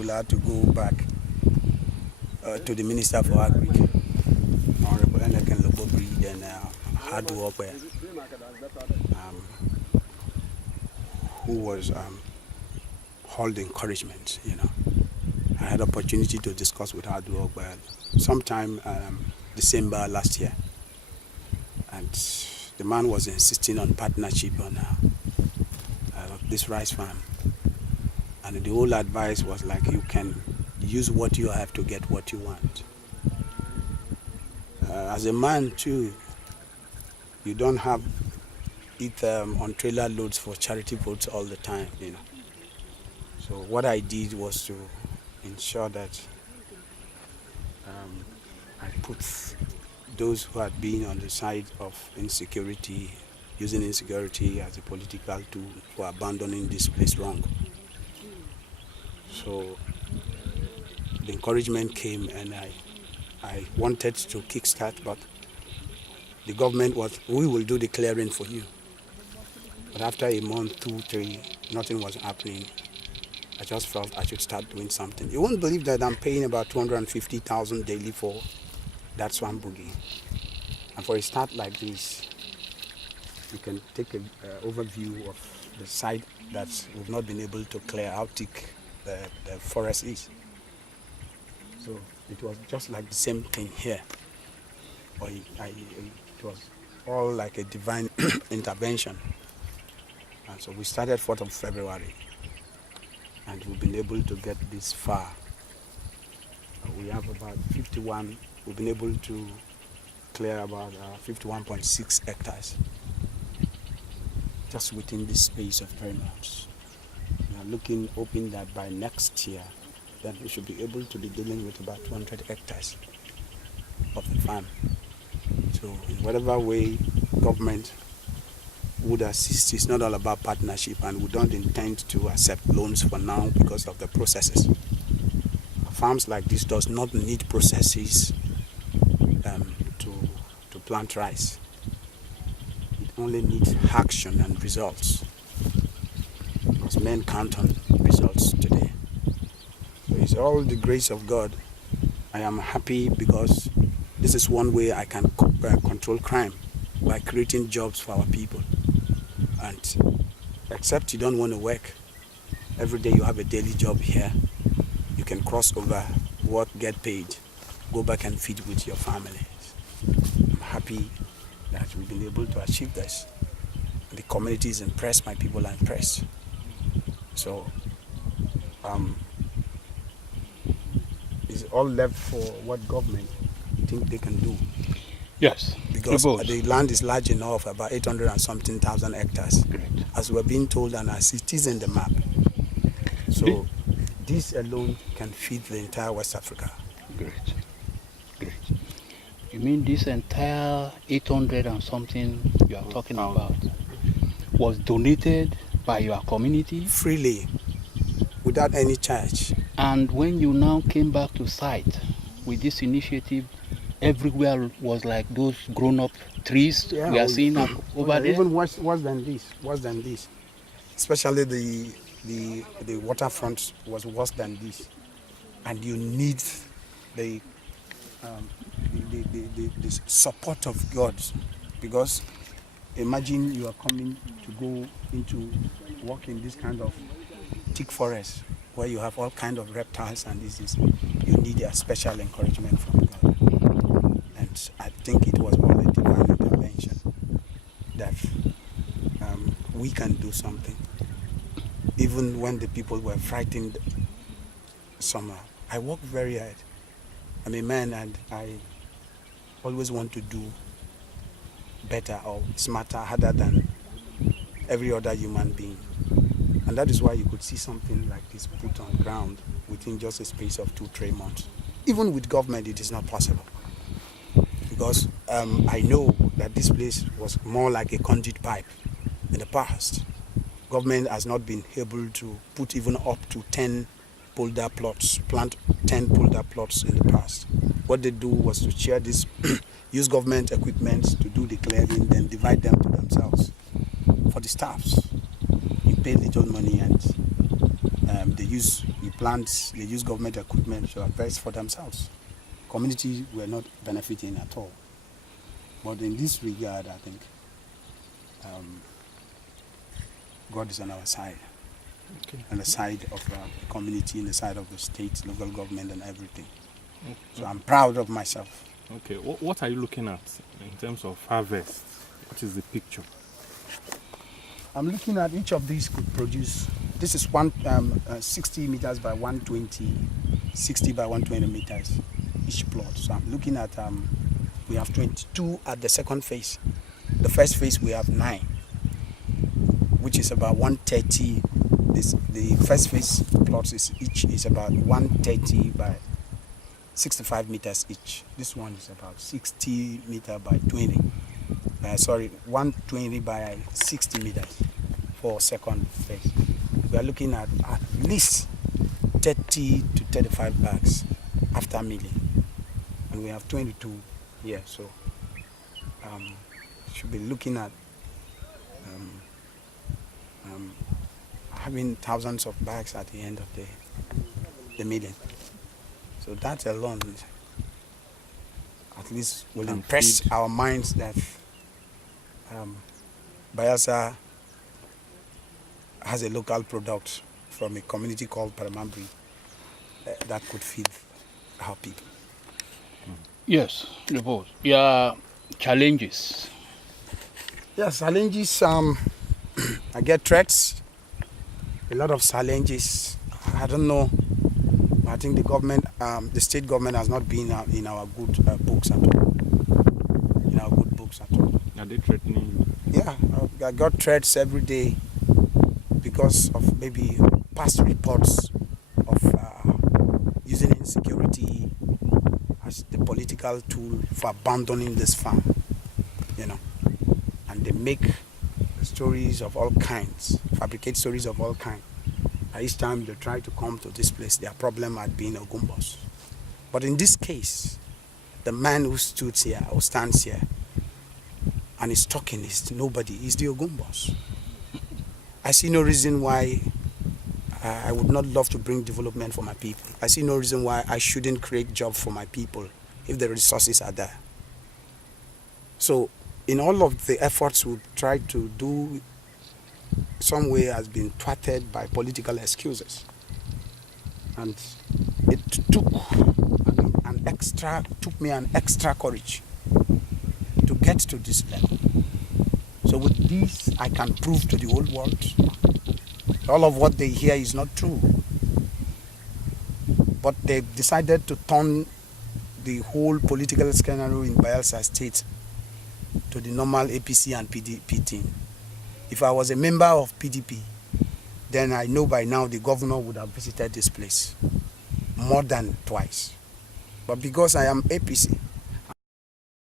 we'll have to go back to the Minister for Agri, Honorable Peremabiri, and hard work who was all the encouragement, I had opportunity to discuss with hard work sometime December last year, and the man was insisting on partnership on this rice farm, and the whole advice was like, you can use what you have to get what you want. As a man too, you don't have it on trailer loads for charity votes all the time, So what I did was to ensure that I put those who had been on the side of insecurity, using insecurity as a political tool for abandoning this place wrong. So the encouragement came, and I wanted to kickstart, but the government was, we will do the clearing for you. But after a month, 2, 3, nothing was happening. I just felt I should start doing something. You won't believe that I'm paying about 250,000 daily for that swamp boogie. And for a start like this, you can take an overview of the site that we've not been able to clear, how thick the forest is. So it was just like the same thing here. It was all like a divine intervention. And so we started 4th of February, and we've been able to get this far. We have about 51, we've been able to clear about 51.6 hectares just within this space of 3 months. We are hoping that by next year, then we should be able to be dealing with about 200 hectares of the farm. So in whatever way government would assist, it's not all about partnership, and we don't intend to accept loans for now because of the processes. Farms like this does not need processes to plant rice. It only needs action and results, because men count on results today. So it's all the grace of God. I am happy because this is one way I can control crime, by creating jobs for our people. And except you don't want to work, every day you have a daily job here. You can cross over, work, get paid, go back and feed with your families. I'm happy that we've been able to achieve this. The community is impressed, my people are impressed. So it's all left for what government think they can do. Yes. Because the land is large enough, about 800 and something thousand hectares. Great. As we're being told, and as it is in the map. So this alone can feed the entire West Africa. Great. Great. You mean this entire 800 and something you are talking about was donated by your community? Freely, without any charge. And when you now came back to site with this initiative, everywhere was like those grown-up trees we are seeing over there? Even worse than this. Especially the waterfront was worse than this. And you need the support of God, because imagine you are coming to go into walk in this kind of thick forest where you have all kind of reptiles, and you need a special encouragement from God. And I think it was all a divine intervention that we can do something. Even when the people were frightened somehow. I work very hard. I'm a man, and I always want to do better or smarter, harder than every other human being. And that is why you could see something like this put on ground within just a space of 2-3 months. Even with government, it is not possible. Because I know that this place was more like a conduit pipe in the past. Government has not been able to put even up to 10 polder plots, plant 10 polder plots in the past. What they do was to share this, use government equipment to do the clearing, then divide them to themselves. For the staffs, you pay little money and they use the plants, they use government equipment to harvest for themselves. Communities were not benefiting at all. But in this regard, I think God is on our side. Okay. On the side of the community, on the side of the state, local government, and everything. Okay. So I'm proud of myself. Okay. What are you looking at in terms of harvest? What is the picture? I'm looking at each of these could produce. This is 60 meters by 120, 60 by 120 meters each plot. So I'm looking at we have 22 at the second phase. The first phase we have 9, which is about 130. The first phase plots each is about 130 by 65 meters each. This one is about 60 meter by 20. 120 by 60 meters for second phase. We are looking at least 30 to 35 bags after milling, and we have 22 here. So should be looking at having thousands of bags at the end of the milling. So that alone at least will Can impress feed. our minds that Bayelsa has a local product from a community called Peremabiri that could feed our people. Yes, the boss. Yeah, challenges. Yes, challenges. I get threats. A lot of challenges. I don't know. I think the government, the state government, has not been in our good books at all. In our good books at all. Are they threatening you? Yeah, I got threats every day because of maybe past reports of using insecurity as the political tool for abandoning this farm, and they make stories of all kinds, fabricate stories of all kinds. Each time they try to come to this place, their problem had been Ogunboss. But in this case, the man who stood here or stands here and is talking is nobody, is the Ogunboss. I see no reason why I would not love to bring development for my people. I see no reason why I shouldn't create jobs for my people if the resources are there. So in all of the efforts we try to do, some way has been thwarted by political excuses. And it took me an extra courage to get to this level. So with this, I can prove to the whole world all of what they hear is not true. But they've decided to turn the whole political scenario in Bayelsa State to the normal APC and PDP team. If I was a member of PDP, then I know by now the governor would have visited this place more than twice. But because I am APC,